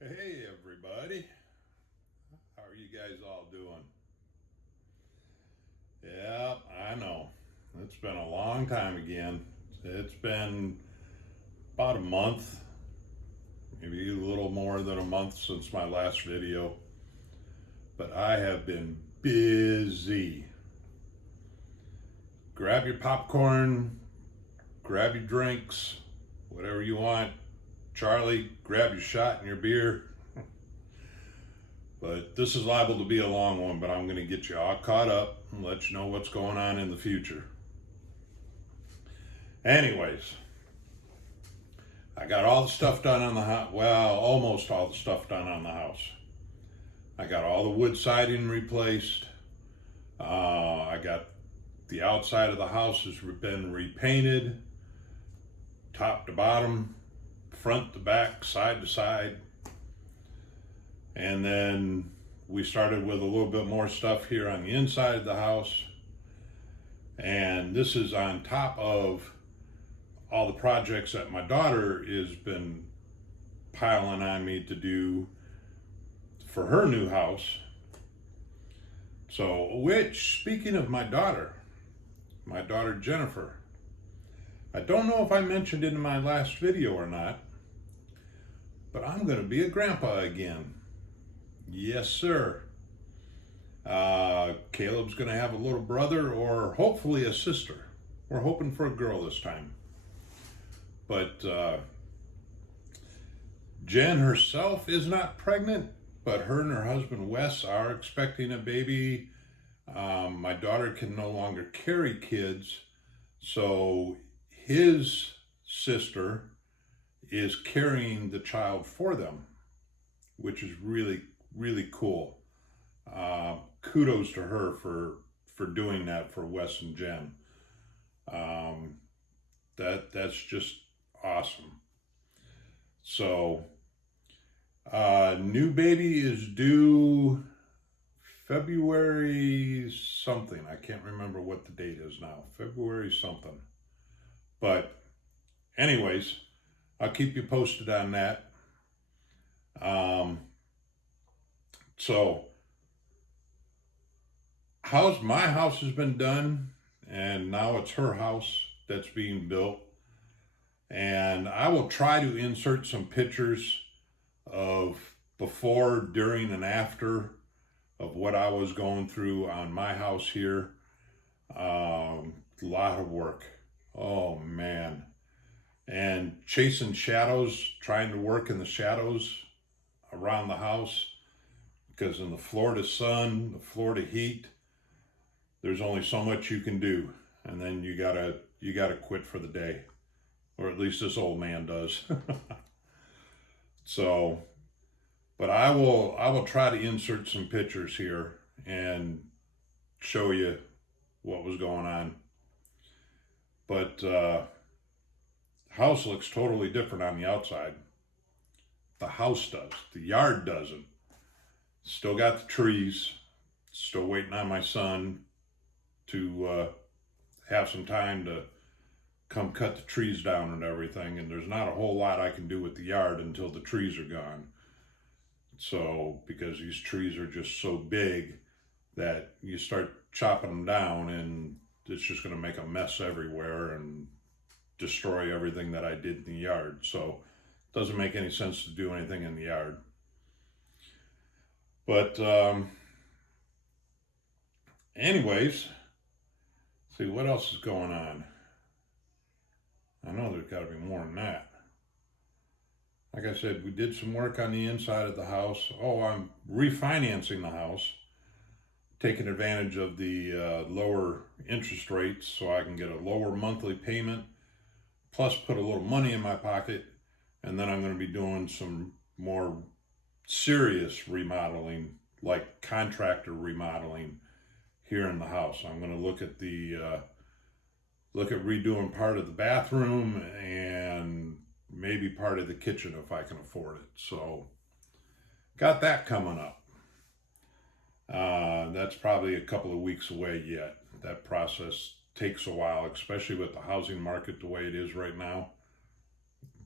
Hey everybody, how are you guys all doing? Yeah, I know. It's been a long time again. It's been about a month, maybe a little more than a month since my last video, but I have been busy. Grab your popcorn, grab your drinks, whatever you want. Charlie, grab your shot and your beer. But this is liable to be a long one, but I'm going to get you all caught up and let you know what's going on in the future. Anyways, I got all the stuff done on the house. Well, almost all the stuff done on the house. I got all the wood siding replaced. I got the outside of the house has been repainted, top to bottom, front to back, side to side. And then we started with a little bit more stuff here on the inside of the house. And this is on top of all the projects that my daughter has been piling on me to do for her new house. So, which, speaking of my daughter Jennifer, I don't know if I mentioned it in my last video or not, but I'm going to be a grandpa again. Yes, sir. Caleb's going to have a little brother or hopefully a sister. We're hoping for a girl this time. But Jen herself is not pregnant, but her and her husband Wes are expecting a baby. My daughter can no longer carry kids, so his sister is carrying the child for them, which is really, really cool. Kudos to her for doing that for Wes and Jen. That's just awesome. So, new baby is due February something. I can't remember what the date is now. February something. But, anyways, I'll keep you posted on that. So, my house has been done, and now it's her house that's being built. And I will try to insert some pictures of before, during, and after of what I was going through on my house here. A lot of work. Oh man. And chasing shadows, trying to work in the shadows around the house, because in the Florida sun, the Florida heat, there's only so much you can do, and then you gotta quit for the day, or at least this old man does. So, but I will try to insert some pictures here and show you what was going on. But house looks totally different on the outside. The house does. The yard doesn't. Still got the trees. Still waiting on my son to have some time to come cut the trees down and everything. And there's not a whole lot I can do with the yard until the trees are gone. So, because these trees are just so big that you start chopping them down and it's just going to make a mess everywhere and destroy everything that I did in the yard. So, it doesn't make any sense to do anything in the yard. But, anyways, see what else is going on. I know there's got to be more than that. Like I said, we did some work on the inside of the house. Oh, I'm refinancing the house, taking advantage of the lower interest rates so I can get a lower monthly payment, plus put a little money in my pocket. And then I'm going to be doing some more serious remodeling, like contractor remodeling here in the house. I'm going to look at redoing part of the bathroom and maybe part of the kitchen if I can afford it. So, got that coming up. That's probably a couple of weeks away yet. That process takes a while, especially with the housing market the way it is right now.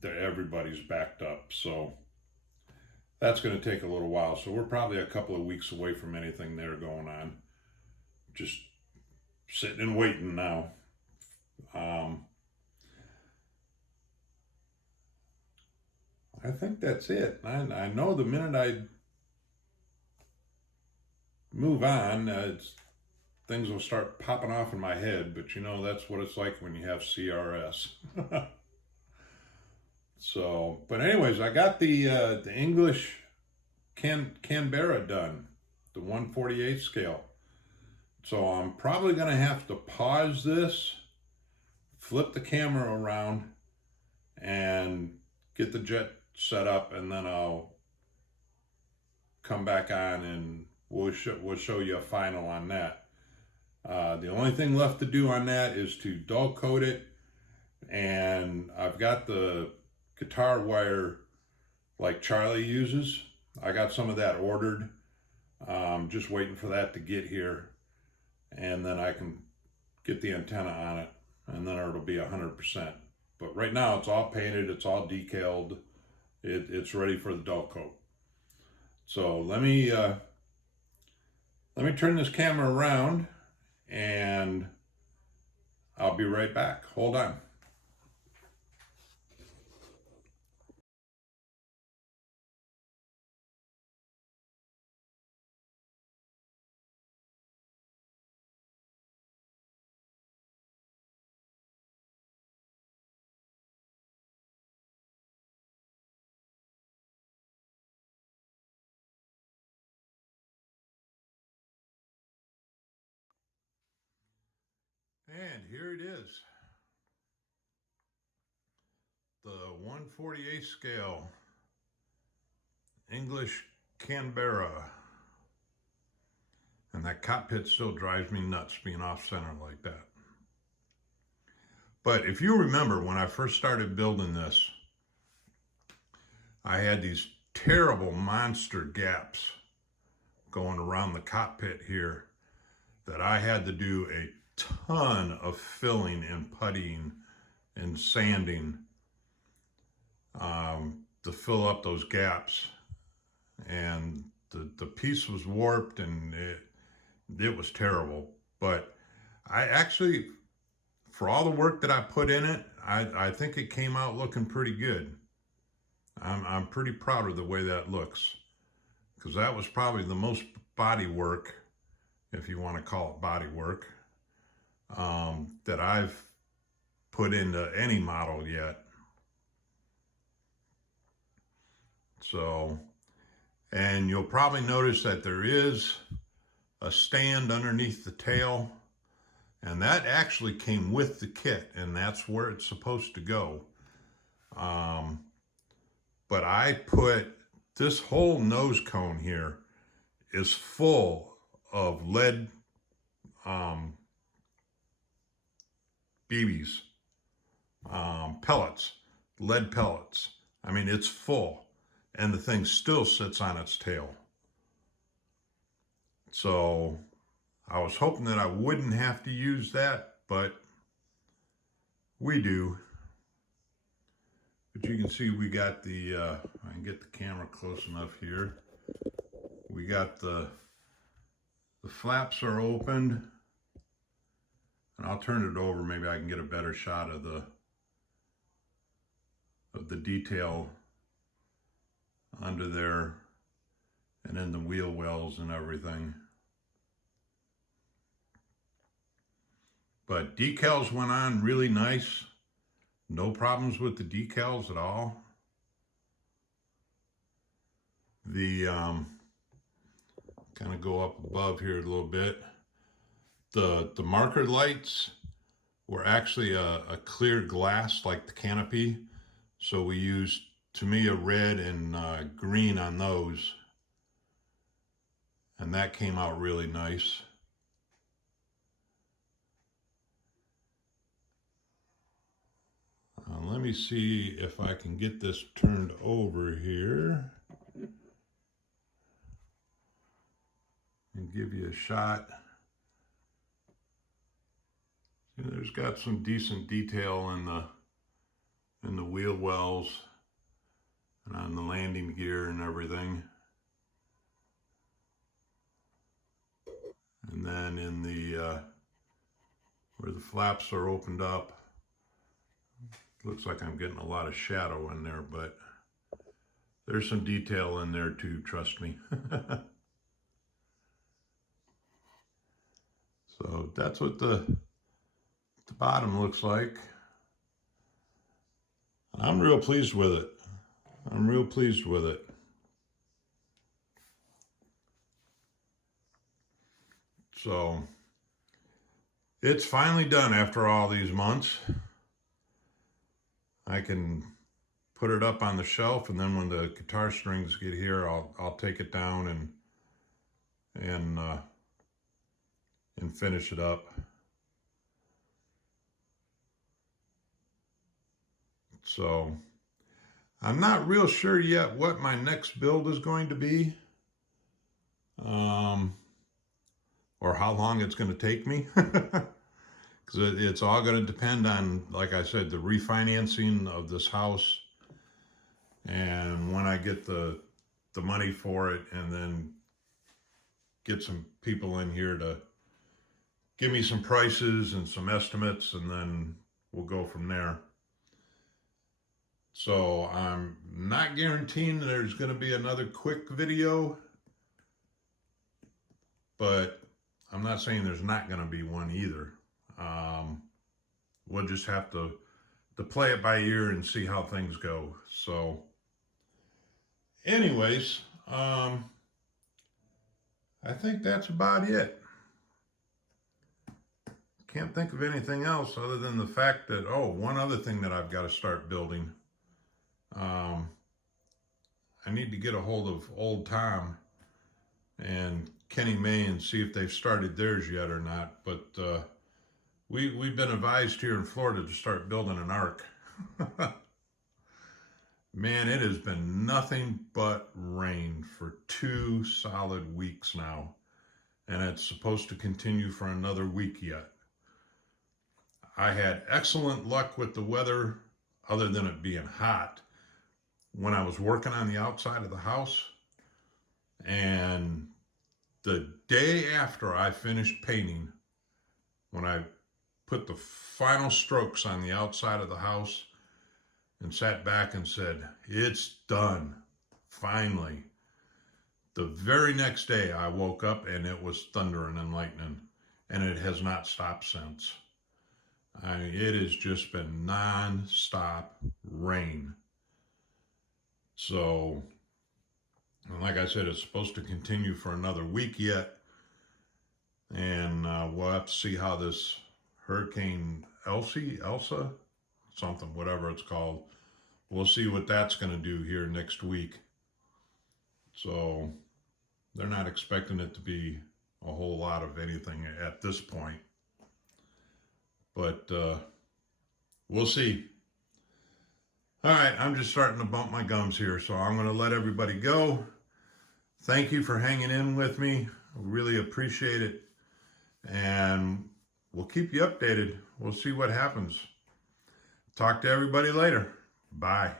Everybody's backed up. So, that's going to take a little while. So we're probably a couple of weeks away from anything there going on. Just sitting and waiting now. I think that's it. I know the minute I move on, things will start popping off in my head, but you know, that's what it's like when you have CRS. So, but anyways, I got the English Canberra done, the 1/48 scale. So I'm probably going to have to pause this, flip the camera around, and get the jet set up, and then I'll come back on and we'll show you a final on that. The only thing left to do on that is to dull coat it, and I've got the guitar wire like Charlie uses. I got some of that ordered. Just waiting for that to get here, and then I can get the antenna on it, and then it'll be 100%. But right now it's all painted, it's all decaled, it's ready for the dull coat. So let me turn this camera around and I'll be right back. Hold on. And here it is. The 1/48 scale English Canberra. And that cockpit still drives me nuts being off center like that. But if you remember when I first started building this, I had these terrible monster gaps going around the cockpit here that I had to do a ton of filling and puttying and sanding to fill up those gaps. And the piece was warped and it was terrible. But I actually, for all the work that I put in it, I think it came out looking pretty good. I'm pretty proud of the way that looks, because that was probably the most body work, if you want to call it body work, that I've put into any model yet. So, and you'll probably notice that there is a stand underneath the tail, and that actually came with the kit, and that's where it's supposed to go. But I put this whole nose cone here is full of lead BBs, pellets, lead pellets. I mean, it's full, and the thing still sits on its tail. So I was hoping that I wouldn't have to use that, but we do. But you can see we got the, I can get the camera close enough here. We got the flaps are opened, and I'll turn it over. Maybe I can get a better shot of the detail under there, and then the wheel wells and everything. But decals went on really nice. No problems with the decals at all. The kind of go up above here a little bit. The marker lights were actually a clear glass like the canopy. So we used Tamiya red and green on those. And that came out really nice. Let me see if I can get this turned over here and give you a shot. See, there's got some decent detail in the wheel wells and on the landing landing gear and everything. And then in the where the flaps are opened up, looks like I'm getting a lot of shadow in there, but there's some detail in there too, trust me. So that's what the bottom looks like. I'm real pleased with it. I'm real pleased with it. So it's finally done after all these months. I can put it up on the shelf, and then when the guitar strings get here, I'll take it down and finish it up. So I'm not real sure yet what my next build is going to be, or how long it's going to take me. Because it's all going to depend on, like I said, the refinancing of this house, and when I get the money for it, and then get some people in here to give me some prices and some estimates, and then we'll go from there. So I'm not guaranteeing that there's going to be another quick video, but I'm not saying there's not going to be one either. We'll just have to play it by ear and see how things go. So anyways, I think that's about it. Can't think of anything else other than the fact that, oh, one other thing that I've got to start building. I need to get a hold of Old Tom and Kenny May and see if they've started theirs yet or not. But we've been advised here in Florida to start building an ark. Man, it has been nothing but rain for 2 solid weeks now, and it's supposed to continue for another week yet. I had excellent luck with the weather, other than it being hot, when I was working on the outside of the house. And the day after I finished painting, when I put the final strokes on the outside of the house and sat back and said, it's done, finally. The very next day I woke up and it was thundering and lightning, and it has not stopped since. It has just been non-stop rain. So, like I said, it's supposed to continue for another week yet. And we'll have to see how this Hurricane Elsa, something, whatever it's called, we'll see what that's going to do here next week. So they're not expecting it to be a whole lot of anything at this point. But we'll see. All right, I'm just starting to bump my gums here, so I'm going to let everybody go. Thank you for hanging in with me. I really appreciate it. And we'll keep you updated. We'll see what happens. Talk to everybody later. Bye.